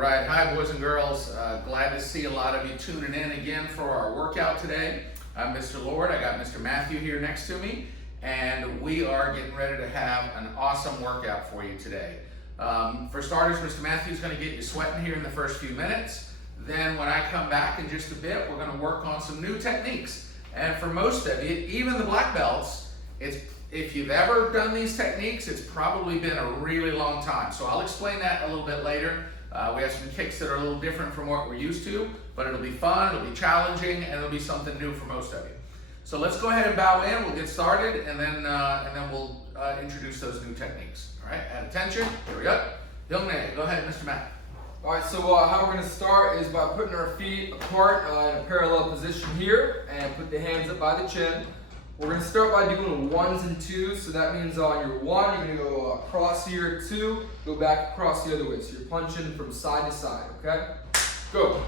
right, hi boys and girls. Glad to see a lot of you tuning in again for our workout today. I'm Mr. Lord. I got Mr. Matthew here next to me, and we are getting ready to have an awesome workout for you today. For starters, Mr. Matthew is going to get you sweating here in the first few minutes. Then when I come back in just a bit, we're going to work on some new techniques. And for most of you, even the black belts, if you've ever done these techniques, it's probably been a really long time. So I'll explain that a little bit later. We have some kicks that are a little different from what we're used to, but it'll be fun, it'll be challenging, and it'll be something new for most of you. So let's go ahead and bow in, we'll get started, and then we'll introduce those new techniques. All right, at attention, here we go. Hyungnae, go ahead, Mr. Matt. All right, so how we're going to start is by putting our feet apart in a parallel position here, and put the hands up by the chin. We're going to start by doing ones and twos, so that means on your one, you're going to go across here, two, go back across the other way. So you're punching from side to side, okay? Go.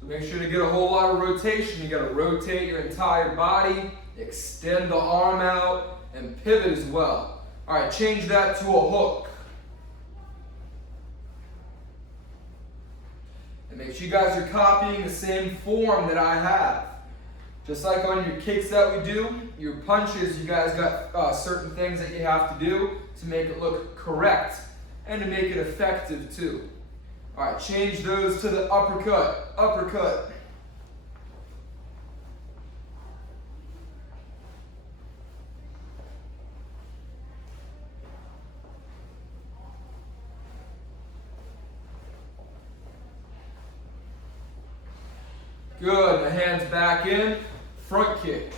So make sure to get a whole lot of rotation. You got to rotate your entire body, extend the arm out, and pivot as well. All right, change that to a hook. And make sure you guys are copying the same form that I have. Just like on your kicks that we do, your punches, you guys got certain things that you have to do to make it look correct and to make it effective too. All right, change those to the uppercut, uppercut. Good, the hands back in, front kick.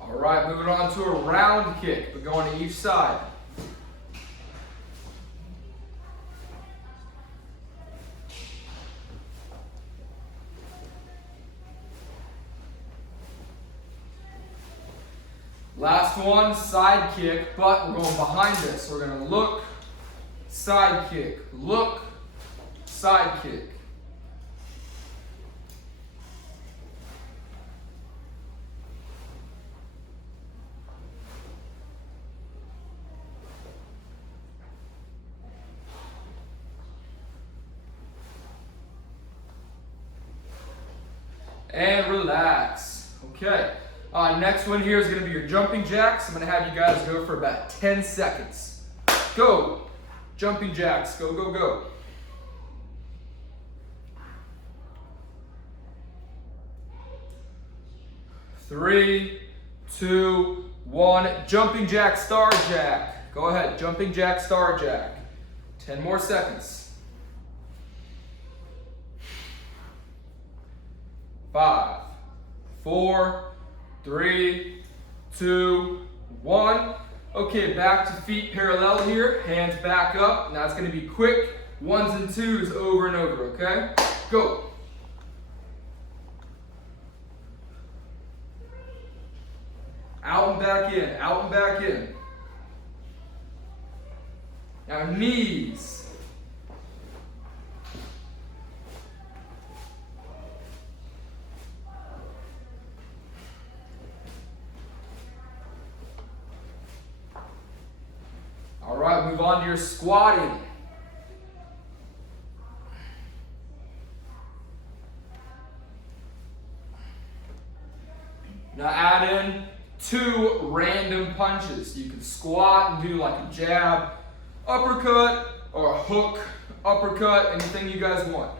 All right, moving on to a round kick, but going to each side. Last one, side kick, but we're going behind this. We're going to look, side kick, look, side kick. And relax. Okay. Next one here is going to be your jumping jacks. I'm going to have you guys go for about 10 seconds. Go. Jumping jacks. Go, go, go. Three, two, one. Jumping jack, star jack. Go ahead. Jumping jack, star jack. 10 more seconds. 5, 4, 3, 2, 1. Okay, back to feet parallel here. Hands back up. Now it's going to be quick ones and twos over and over, okay? Go. Out and back in, out and back in. Now knees. All right, move on to your squatting. Now add in 2 random punches. You can squat and do like a jab, uppercut, or a hook, uppercut, anything you guys want.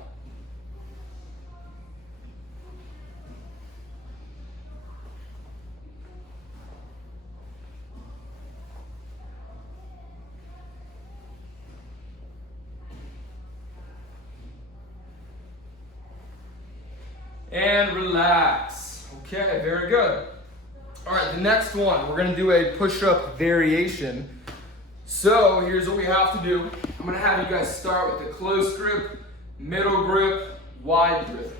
And relax. Okay, very good. All right, the next one, we're gonna do a push-up variation. So here's what we have to do. I'm gonna have you guys start with a close grip, middle grip, wide grip.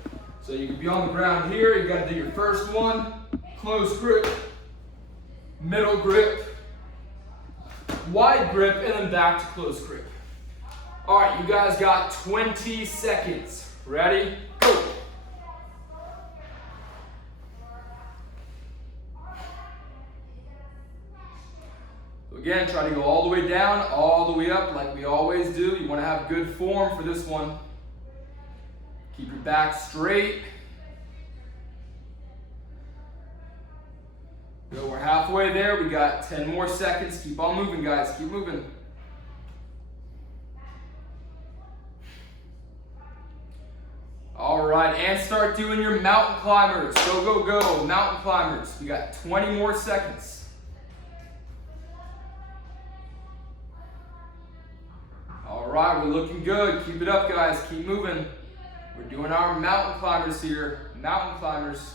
So you can be on the ground here. You got to do your first one, close grip, middle grip, wide grip, and then back to close grip. All right, you guys got 20 seconds. Ready? Go. Again, try to go all the way down, all the way up like we always do. You want to have good form for this one. Keep your back straight. Good, we're halfway there. We got 10 more seconds. Keep on moving, guys. Keep moving. All right, and start doing your mountain climbers. Go, go, go. Mountain climbers. We got 20 more seconds. All right, we're looking good. Keep it up, guys. Keep moving. We're doing our mountain climbers here. Mountain climbers.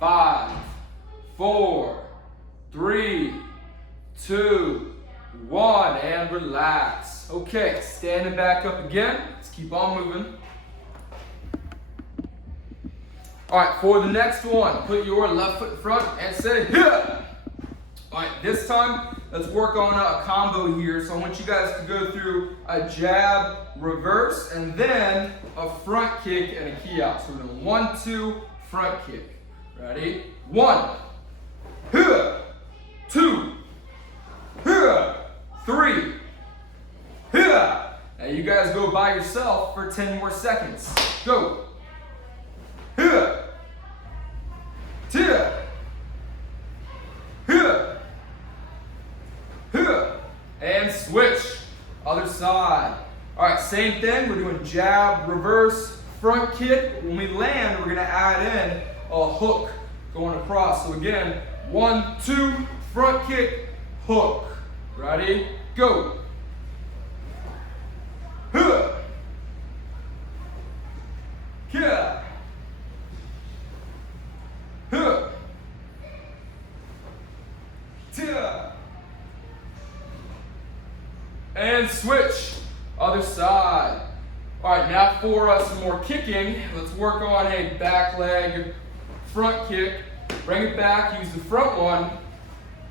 5, 4, 3, 2, 1, and relax. Okay, standing back up again. Let's keep on moving. All right, for the next one, put your left foot in front and say, yeah. All right, this time, let's work on a combo here. So I want you guys to go through a jab, reverse, and then a front kick and a key out. So we're doing 1, 2, front kick. Ready? 1, 2, 3, now you guys go by yourself for 10 more seconds. Go. And switch. Other side. All right, same thing. We're doing jab, reverse, front kick. When we land, we're going to add in a hook going across. So again, 1, 2, front kick, hook. Ready? Go. And switch. Other side. All right, now for some more kicking, let's work on a back leg front kick. Bring it back, use the front one,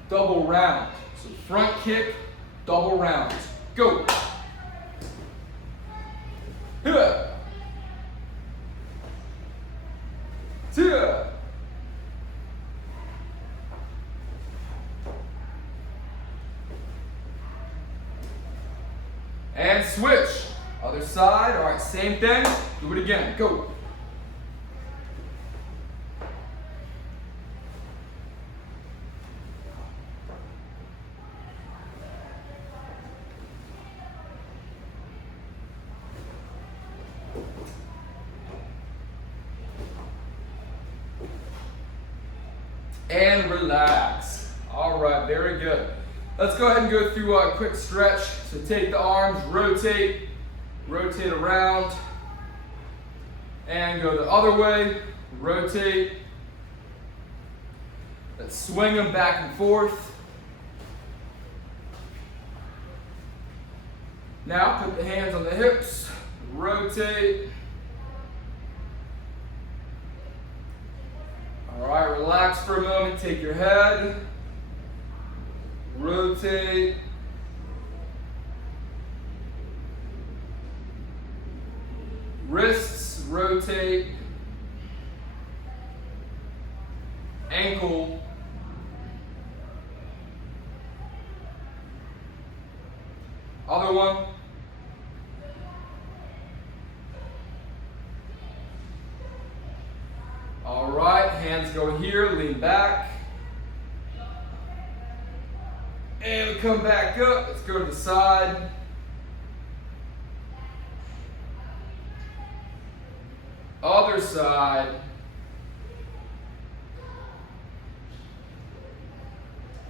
double round. So front kick, double round. Go. And switch. Other side. All right, same thing. Do it again. Go. And relax. All right, very good. Let's go ahead and go through a quick stretch. So take the arms, rotate around, and go the other way, rotate. Let's swing them back and forth. Now put the hands on the hips, rotate. All right, relax for a moment, take your head, rotate. Wrists, rotate. Ankle. Other one. All right, hands go here, lean back. And we come back up, let's go to the side. Other side.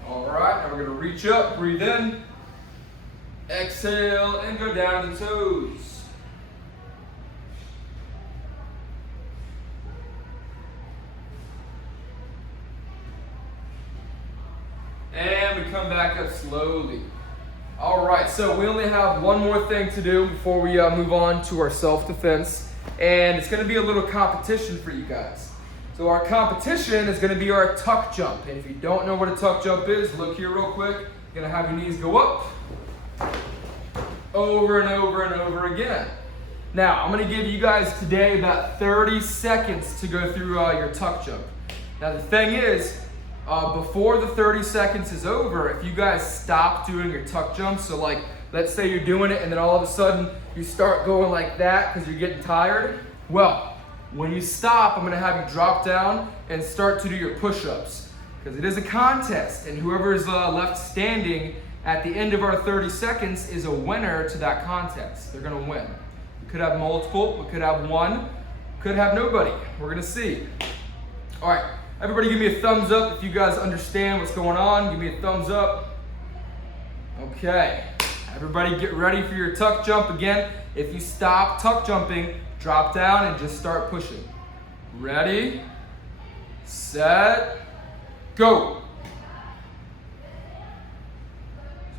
All right, now we're gonna reach up, breathe in, exhale, and go down to the toes. And we come back up slowly. All right, so we only have one more thing to do before we move on to our self-defense. and it's going to be a little competition for you guys. So our competition is going to be our tuck jump. And if you don't know what a tuck jump is, look here real quick. You're going to have your knees go up, over and over and over again. Now, I'm going to give you guys today about 30 seconds to go through your tuck jump. Now, the thing is, before the 30 seconds is over, if you guys stop doing your tuck jump, so like, let's say you're doing it and then all of a sudden you start going like that because you're getting tired, well, when you stop, I'm going to have you drop down and start to do your push-ups because it is a contest, and whoever is left standing at the end of our 30 seconds is a winner to that contest. They're going to win. We could have multiple, we could have one, could have nobody. We're going to see. All right, everybody give me a thumbs up if you guys understand what's going on. Give me a thumbs up. Okay, everybody get ready for your tuck jump again. If you stop tuck jumping, drop down and just start pushing. Ready, set, go.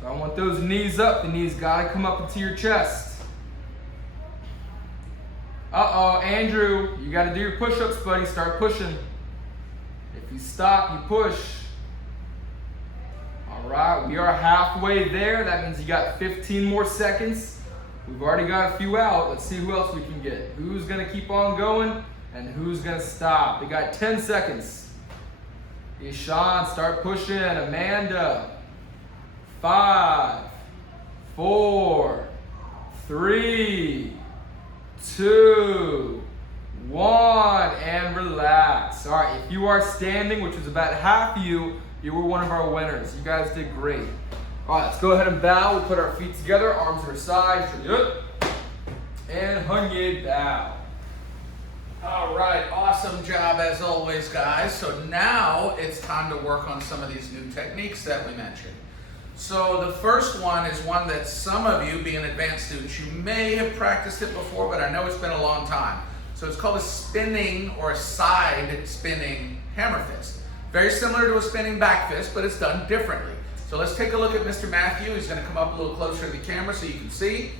So I want those knees up. The knees gotta come up into your chest. Uh-oh, Andrew, you gotta do your push-ups, buddy. Start pushing. If you stop, you push. All right, we are halfway there. That means you got 15 more seconds. We've already got a few out. Let's see who else we can get. Who's gonna keep on going and who's gonna stop? We got 10 seconds. Ishan, start pushing. Amanda. 5, 4, 3, 2, 1, and relax. All right, if you are standing, which is about half of you, you were one of our winners. You guys did great. All right, let's go ahead and bow. We'll put our feet together, arms to our sides, and Hunye bow. All right, awesome job as always, guys. So now it's time to work on some of these new techniques that we mentioned. So the first one is one that some of you, being advanced students, you may have practiced it before, but I know it's been a long time. So it's called a spinning or a side spinning hammer fist. Very similar to a spinning back fist, but it's done differently. So let's take a look at Mr. Matthew. He's going to come up a little closer to the camera so you can see.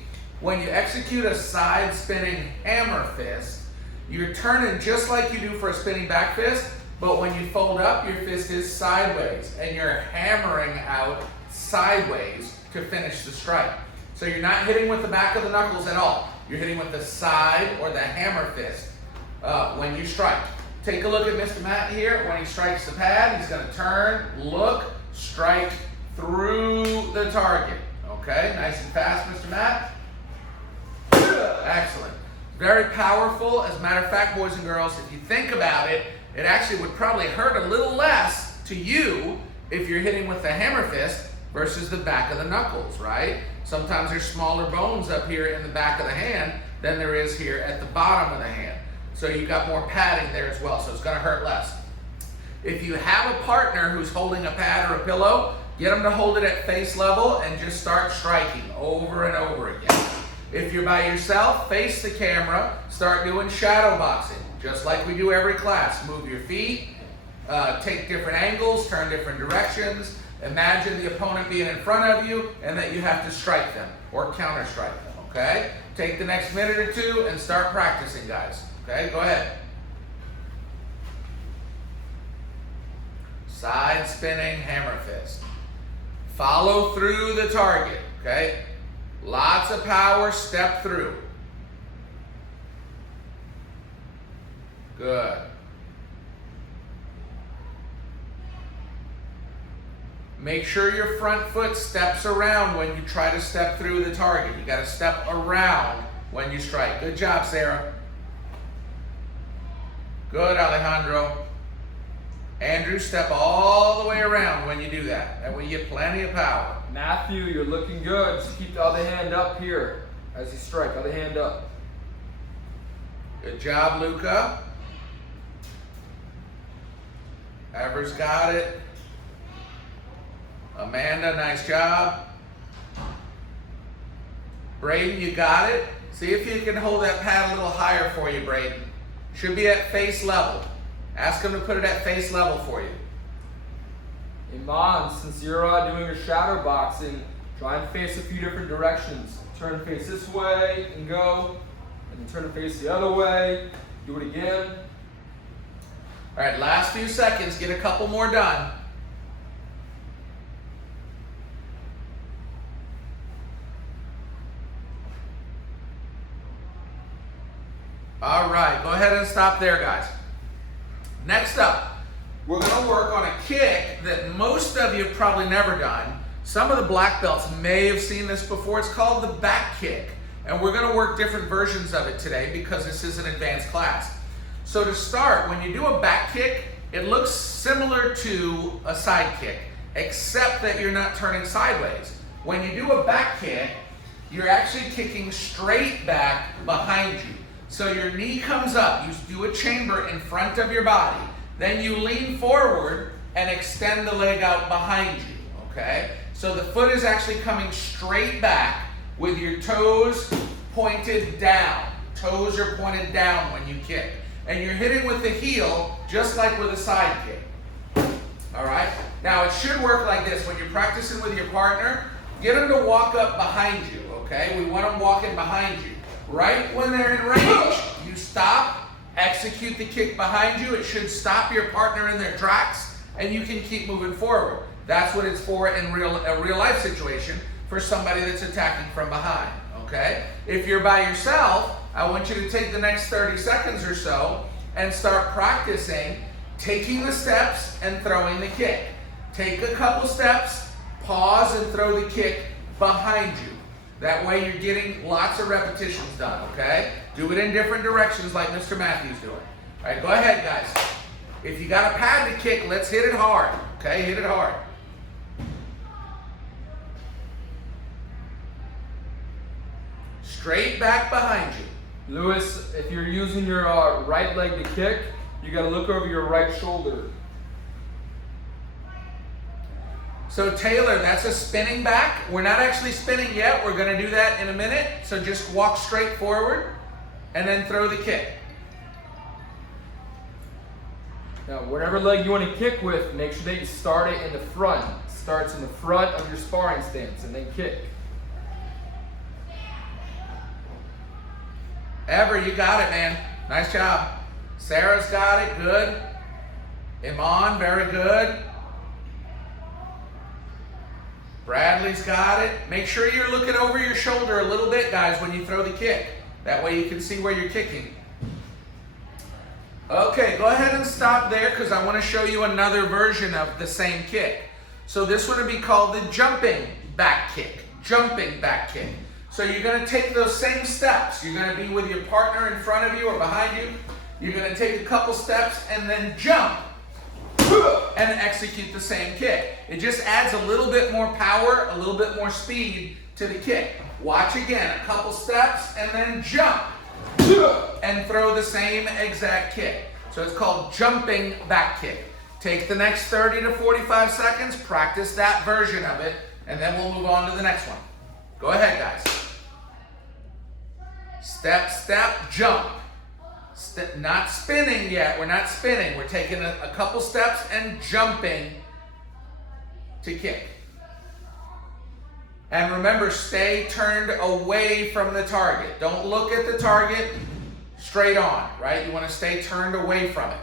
When you execute a side spinning hammer fist, you're turning just like you do for a spinning back fist, but when you fold up, your fist is sideways, and you're hammering out sideways to finish the strike. So you're not hitting with the back of the knuckles at all. You're hitting with the side or the hammer fist when you strike. Take a look at Mr. Matt here. When he strikes the pad, he's going to turn, look, strike through the target. Okay, nice and fast, Mr. Matt. Excellent. Very powerful. As a matter of fact, boys and girls, if you think about it, it actually would probably hurt a little less to you if you're hitting with the hammer fist versus the back of the knuckles, right? Sometimes there's smaller bones up here in the back of the hand than there is here at the bottom of the hand. So you've got more padding there as well, so it's gonna hurt less. If you have a partner who's holding a pad or a pillow, get them to hold it at face level and just start striking over and over again. If you're by yourself, face the camera, start doing shadow boxing, just like we do every class. Move your feet, take different angles, turn different directions. Imagine the opponent being in front of you and that you have to strike them or counter strike them, okay? Take the next minute or two and start practicing, guys. Okay, go ahead. Side spinning hammer fist. Follow through the target, okay? Lots of power, step through. Good. Make sure your front foot steps around when you try to step through the target. You got to step around when you strike. Good job, Sarah. Good, Alejandro. Andrew, step all the way around when you do that. That way you get plenty of power. Matthew, you're looking good. Just keep the other hand up here as you strike. Other hand up. Good job, Luca. Evers got it. Amanda, nice job. Braden, you got it. See if you can hold that pad a little higher for you, Braden. Should be at face level. Ask him to put it at face level for you. Iman, since you're doing your shadow boxing, try and face a few different directions. Turn and face this way and go, and And turn the face the other way. Do it again. All right, last few seconds. Get a couple more done. All right, go ahead and stop there, guys. Next up, we're going to work on a kick that most of you have probably never done. Some of the black belts may have seen this before. It's called the back kick. And we're going to work different versions of it today because this is an advanced class. So to start, when you do a back kick, it looks similar to a side kick, except that you're not turning sideways. When you do a back kick, you're actually kicking straight back behind you. So your knee comes up, you do a chamber in front of your body, then you lean forward and extend the leg out behind you, okay? So the foot is actually coming straight back with your toes pointed down. Toes are pointed down when you kick. And you're hitting with the heel just like with a side kick, all right? Now it should work like this. When you're practicing with your partner, get them to walk up behind you, okay? We want them walking behind you. Right when they're in range, you stop, execute the kick behind you. It should stop your partner in their tracks, and you can keep moving forward. That's what it's for in a real life situation for somebody that's attacking from behind, okay? If you're by yourself, I want you to take the next 30 seconds or so and start practicing taking the steps and throwing the kick. Take a couple steps, pause, and throw the kick behind you. That way you're getting lots of repetitions done, okay? Do it in different directions like Mr. Matthew's doing. All right, go ahead, guys. If you got a pad to kick, let's hit it hard, okay? Hit it hard. Straight back behind you. Lewis, if you're using your right leg to kick, you got to look over your right shoulder. So Taylor, that's a spinning back. We're not actually spinning yet. We're going to do that in a minute. So just walk straight forward and then throw the kick. Now, whatever leg you want to kick with, make sure that you start it in the front. It starts in the front of your sparring stance and then kick. Ever, you got it, man. Nice job. Sarah's got it. Good. Iman, very good. Bradley's got it. Make sure you're looking over your shoulder a little bit, guys, when you throw the kick. That way you can see where you're kicking. Okay, go ahead and stop there because I want to show you another version of the same kick. So this one would be called the jumping back kick. Jumping back kick. So you're going to take those same steps. You're going to be with your partner in front of you or behind you. You're going to take a couple steps and then jump and execute the same kick. It just adds a little bit more power, a little bit more speed to the kick. Watch again, a couple steps and then jump and throw the same exact kick. So it's called jumping back kick. Take the next 30 to 45 seconds, practice that version of it, and then we'll move on to the next one. Go ahead, guys. Step, step, jump. Not spinning yet. We're not spinning. We're taking a couple steps and jumping to kick. And remember, stay turned away from the target. Don't look at the target straight on, right? You want to stay turned away from it.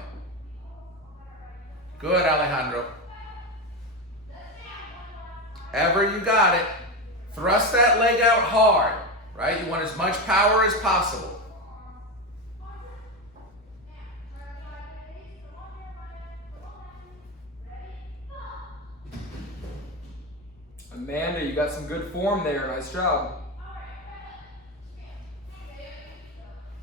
Good, Alejandro. Ever, you got it. Thrust that leg out hard, right? You want as much power as possible. Amanda, you got some good form there. Nice job.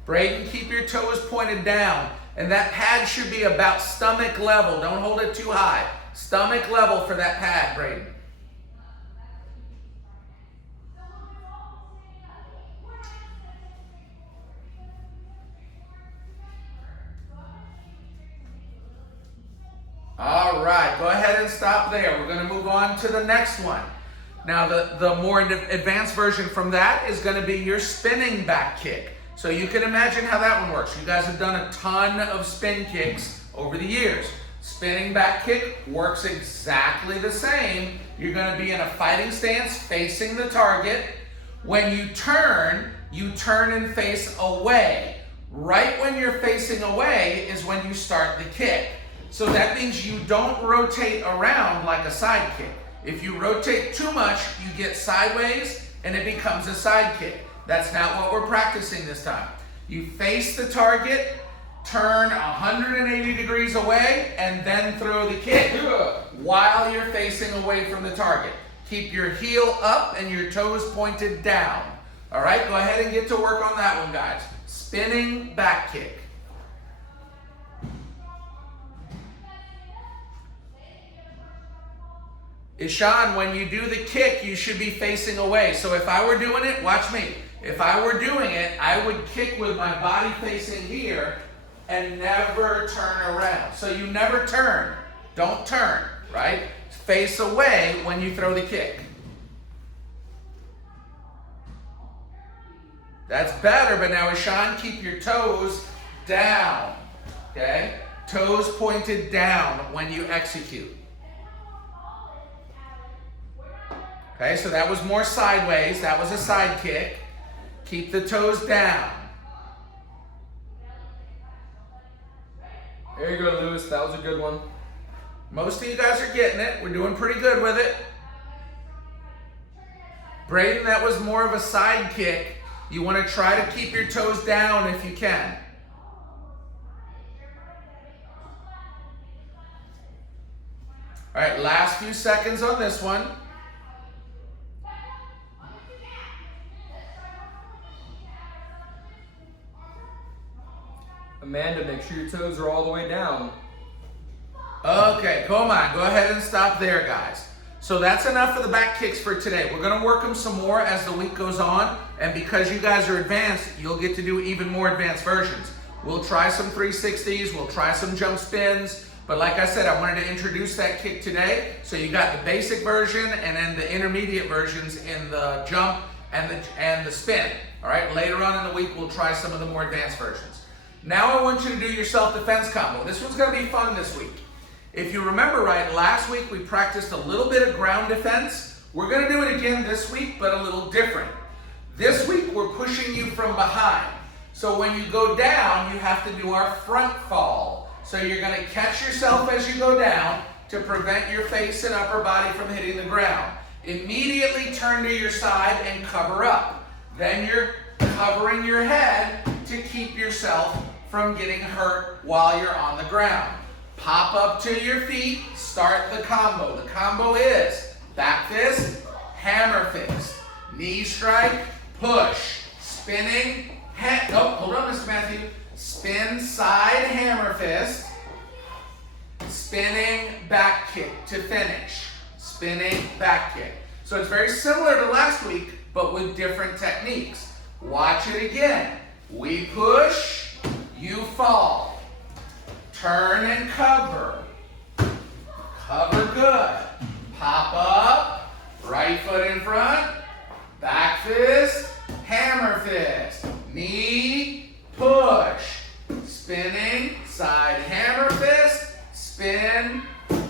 Braden, keep your toes pointed down. And that pad should be about stomach level. Don't hold it too high. Stomach level for that pad, Braden. All right, go ahead and stop there. We're going to move on to the next one. Now, the more advanced version from that is going to be your spinning back kick. So you can imagine how that one works. You guys have done a ton of spin kicks over the years. Spinning back kick works exactly the same. You're going to be in a fighting stance facing the target. When you turn, you turn and face away. Right when you're facing away is when you start the kick. So that means you don't rotate around like a side kick. If you rotate too much, you get sideways and it becomes a side kick. That's not what we're practicing this time. You face the target, turn 180 degrees away, and then throw the kick while you're facing away from the target. Keep your heel up and your toes pointed down. All right, go ahead and get to work on that one, guys. Spinning back kick. Ishan, when you do the kick, you should be facing away. So if I were doing it, watch me. If I were doing it, I would kick with my body facing here and never turn around. So you never turn. Don't turn, right? Face away when you throw the kick. That's better, but now Ishan, keep your toes down, okay? Toes pointed down when you execute. Okay, so that was more sideways. That was a side kick. Keep the toes down. There you go, Lewis. That was a good one. Most of you guys are getting it. We're doing pretty good with it. Braden, that was more of a side kick. You want to try to keep your toes down if you can. All right, last few seconds on this one. Amanda, make sure your toes are all the way down. Okay, come on. Go ahead and stop there, guys. So that's enough for the back kicks for today. We're going to work them some more as the week goes on. And because you guys are advanced, you'll get to do even more advanced versions. We'll try some 360s. We'll try some jump spins. But like I said, I wanted to introduce that kick today. So you got the basic version and then the intermediate versions in the jump and the spin. All right, later on in the week, we'll try some of the more advanced versions. Now I want you to do your self-defense combo. This one's going to be fun this week. If you remember right, last week we practiced a little bit of ground defense. We're going to do it again this week, but a little different. This week we're pushing you from behind. So when you go down, you have to do our front fall. So you're going to catch yourself as you go down to prevent your face and upper body from hitting the ground. Immediately turn to your side and cover up. Then you're covering your head to keep yourself from getting hurt while you're on the ground. Pop up to your feet, start the combo. The combo is back fist, hammer fist, knee strike, push, spinning, hold on, Mr. Matthew. Spin side hammer fist, spinning back kick to finish. Spinning back kick. So it's very similar to last week, but with different techniques. Watch it again. We push, you fall. Turn and cover. Cover good. Pop up, right foot in front, back fist, hammer fist, knee, push. Spinning, side hammer fist, spin,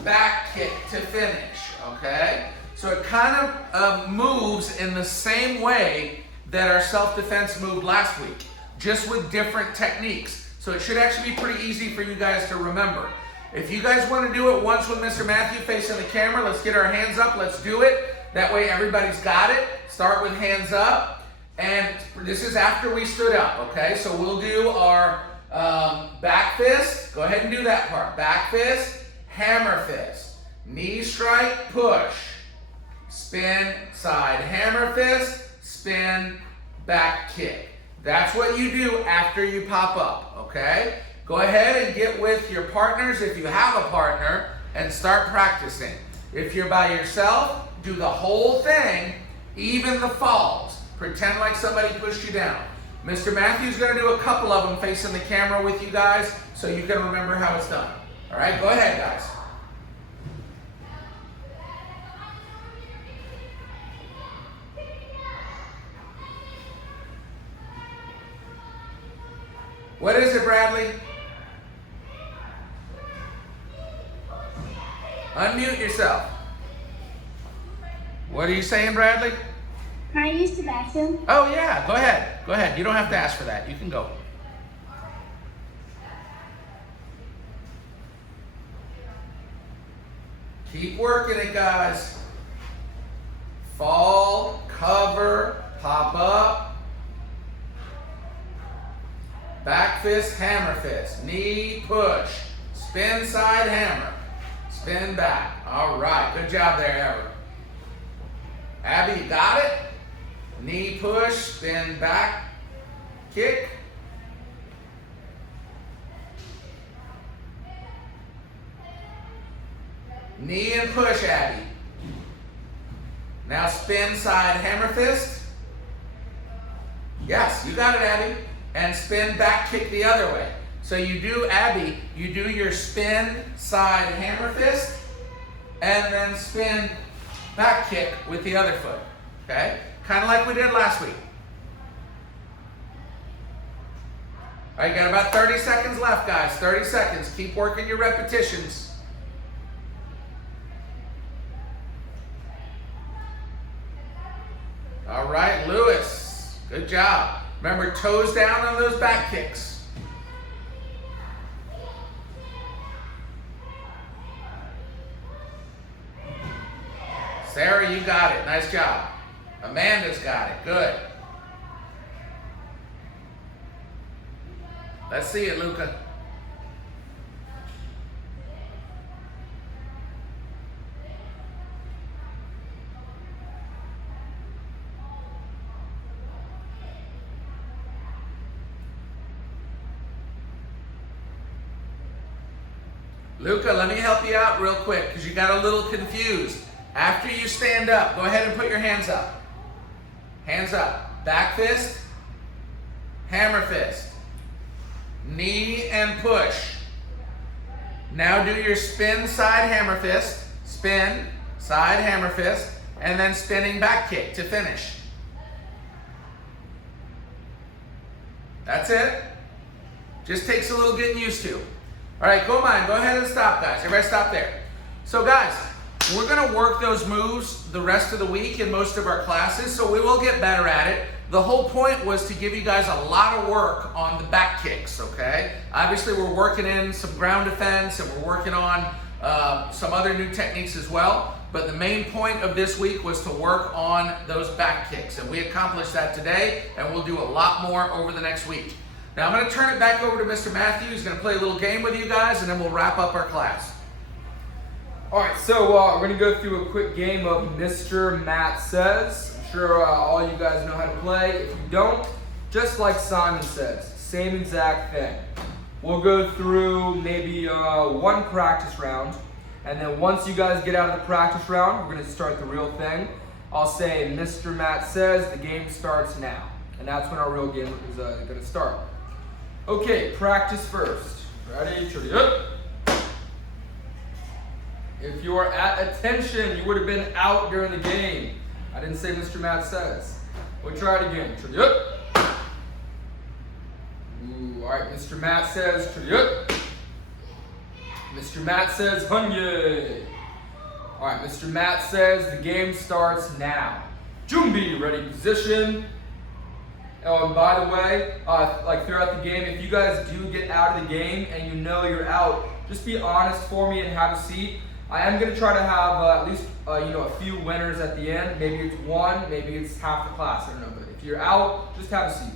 back kick to finish, okay? So it kind of moves in the same way that our self-defense moved last week, just with different techniques. So it should actually be pretty easy for you guys to remember. If you guys want to do it once with Mr. Matthew facing the camera, let's get our hands up, let's do it. That way everybody's got it. Start with hands up. And this is after we stood up, okay? So we'll do our back fist. Go ahead and do that part. Back fist, hammer fist. Knee strike, push. Spin, side hammer fist, spin, back kick. That's what you do after you pop up, okay? Go ahead and get with your partners if you have a partner and start practicing. If you're by yourself, do the whole thing, even the falls. Pretend like somebody pushed you down. Mr. Matthew's going to do a couple of them facing the camera with you guys so you can remember how it's done. All right, go ahead, guys. What is it, Bradley? Unmute yourself. What are you saying, Bradley? Can I use the bathroom? Oh yeah, go ahead. Go ahead. You don't have to ask for that. You can go. Keep working it, guys. Fall, cover, pop up. Back fist, hammer fist. Knee, push. Spin side, hammer. Spin back. All right, good job there, Ever. Abby, you got it? Knee push, spin back, kick. Knee and push, Abby. Now spin side hammer fist. Yes, you got it, Abby. And spin back kick the other way. So you do, Abby, you do your spin side hammer fist and then spin back kick with the other foot. Okay? Kind of like we did last week. All right, you got about 30 seconds left, guys. 30 seconds. Keep working your repetitions. All right, Lewis. Good job. Remember, toes down on those back kicks. Sarah, you got it. Nice job. Amanda's got it. Good. Let's see it, Luca. Luca, let me help you out real quick because you got a little confused. After you stand up, go ahead and put your hands up. Hands up. Back fist, hammer fist. Knee and push. Now do your spin side hammer fist, spin, side hammer fist, and then spinning back kick to finish. That's it. Just takes a little getting used to. All right, go ahead and stop, guys. Everybody stop there. So guys, we're gonna work those moves the rest of the week in most of our classes, so we will get better at it. The whole point was to give you guys a lot of work on the back kicks, okay? Obviously, we're working in some ground defense and we're working on some other new techniques as well, but the main point of this week was to work on those back kicks, and we accomplished that today, and we'll do a lot more over the next week. Now, I'm gonna turn it back over to Mr. Matthew. He's gonna play a little game with you guys, and then we'll wrap up our class. All right, so we're gonna go through a quick game of Mr. Matt Says. I'm sure all you guys know how to play. If you don't, just like Simon Says, same exact thing. We'll go through maybe one practice round, and then once you guys get out of the practice round, we're gonna start the real thing. I'll say, Mr. Matt Says, the game starts now. And that's when our real game is gonna start. Okay, practice first. Ready? Ready, up. If you are at attention, you would have been out during the game. I didn't say Mr. Matt Says. We'll try it again. Ready, up. Ooh, all right, Mr. Matt Says, ready, up. Mr. Matt Says, Hunye. All right, Mr. Matt Says, the game starts now. Jumbi, ready, position. Oh, and by the way, like throughout the game, if you guys do get out of the game and you know you're out, just be honest for me and have a seat. I am going to try to have at least a few winners at the end. Maybe it's one, maybe it's half the class. I don't know, but if you're out, just have a seat.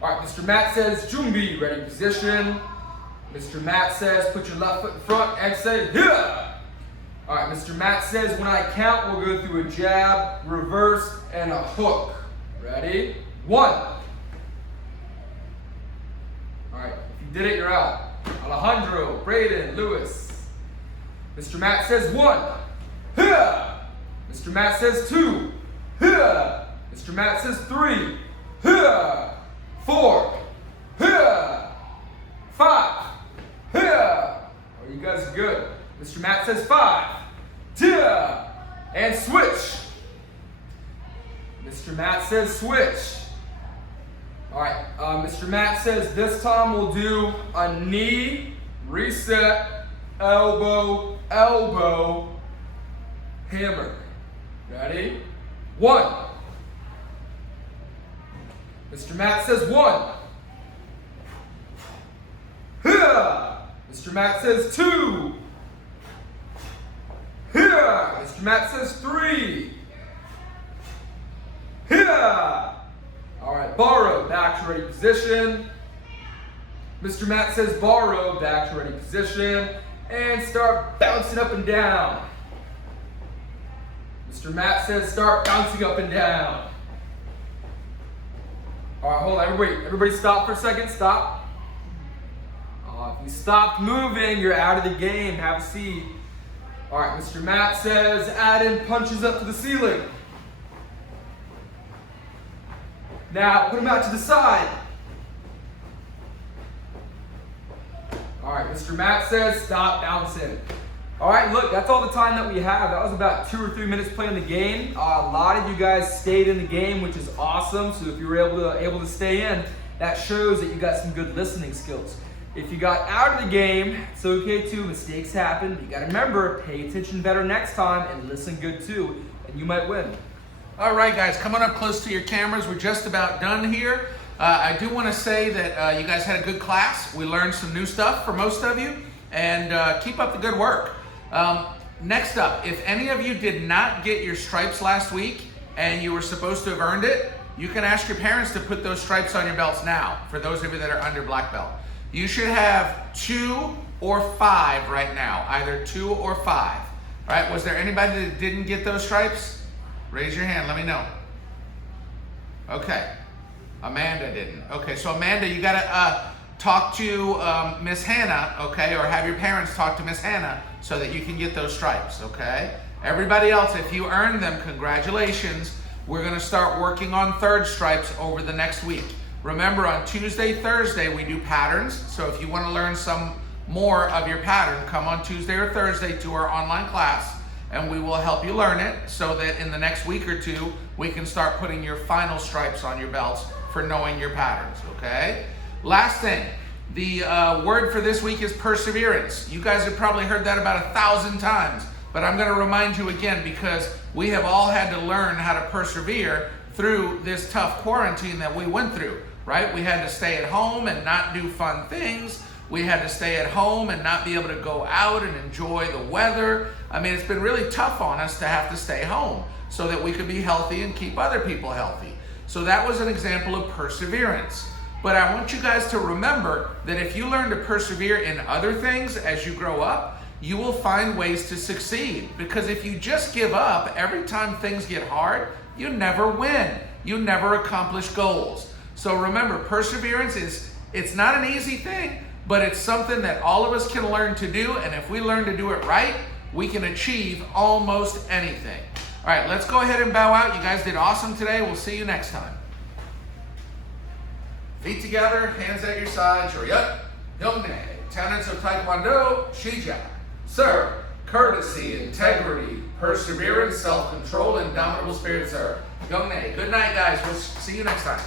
All right, Mr. Matt Says, Jumbi, ready, position. Mr. Matt Says, put your left foot in front and say, yeah. All right, Mr. Matt Says, when I count, we'll go through a jab, reverse, and a hook. Ready? 1. All right, if you did it, you're out. Alejandro, Braden, Lewis. Mr. Matt Says 1. Huh. Mr. Matt Says 2. Huh. Mr. Matt Says 3. Huh. 4. Huh. 5. Huh. Oh, you guys are good. Mr. Matt Says 5. Huh. And switch. Mr. Matt Says switch. All right, Mr. Matt Says this time we'll do a knee, reset, elbow, elbow, hammer. Ready? 1. Mr. Matt says 1. Here. Mr. Matt says 2. Here. Mr. Matt says 3. Here. All right, borrow, back to ready position. Mr. Matt says borrow, back to ready position, and start bouncing up and down. Mr. Matt says start bouncing up and down. All right, hold on, everybody stop for a second, stop. If you stopped moving, you're out of the game, have a seat. All right, Mr. Matt says add in punches up to the ceiling. Now, put them out to the side. All right, Mr. Matt says stop bouncing. All right, look, that's all the time that we have. That was about 2 or 3 minutes playing the game. A lot of you guys stayed in the game, which is awesome. So if you were able to stay in, that shows that you got some good listening skills. If you got out of the game, it's okay too. Mistakes happen. You got to remember, pay attention better next time and listen good too, and you might win. All right, guys, come on up close to your cameras. We're just about done here. I do want to say that you guys had a good class. We learned some new stuff for most of you, and keep up the good work. Next up, if any of you did not get your stripes last week and you were supposed to have earned it, you can ask your parents to put those stripes on your belts now, for those of you that are under black belt. You should have 2 or 5 right now, either 2 or 5. All right, was there anybody that didn't get those stripes? Raise your hand, let me know. Okay, Amanda didn't. Okay, so Amanda, you gotta talk to Miss Hannah, okay, or have your parents talk to Miss Hannah so that you can get those stripes, okay? Everybody else, if you earned them, congratulations. We're gonna start working on 3rd stripes over the next week. Remember, on Tuesday, Thursday, we do patterns. So if you want to learn some more of your pattern, come on Tuesday or Thursday to our online class, and we will help you learn it so that in the next week or 2, we can start putting your final stripes on your belts for knowing your patterns, okay? Last thing, the word for this week is perseverance. You guys have probably heard that about 1,000 times, but I'm going to remind you again because we have all had to learn how to persevere through this tough quarantine that we went through. Right? We had to stay at home and not do fun things. We had to stay at home and not be able to go out and enjoy the weather. I mean, it's been really tough on us to have to stay home so that we could be healthy and keep other people healthy. So that was an example of perseverance. But I want you guys to remember that if you learn to persevere in other things as you grow up, you will find ways to succeed. Because if you just give up every time things get hard, you never win. You never accomplish goals. So remember, perseverance it's not an easy thing, but it's something that all of us can learn to do, and if we learn to do it right, we can achieve almost anything. All right, let's go ahead and bow out. You guys did awesome today. We'll see you next time. Feet together, hands at your sides. Shoryut, Yongnae, tenets of Taekwondo, Shijak. Sir, courtesy, integrity, perseverance, self-control, indomitable spirit, sir. Yongnae. Good night, guys. We'll see you next time.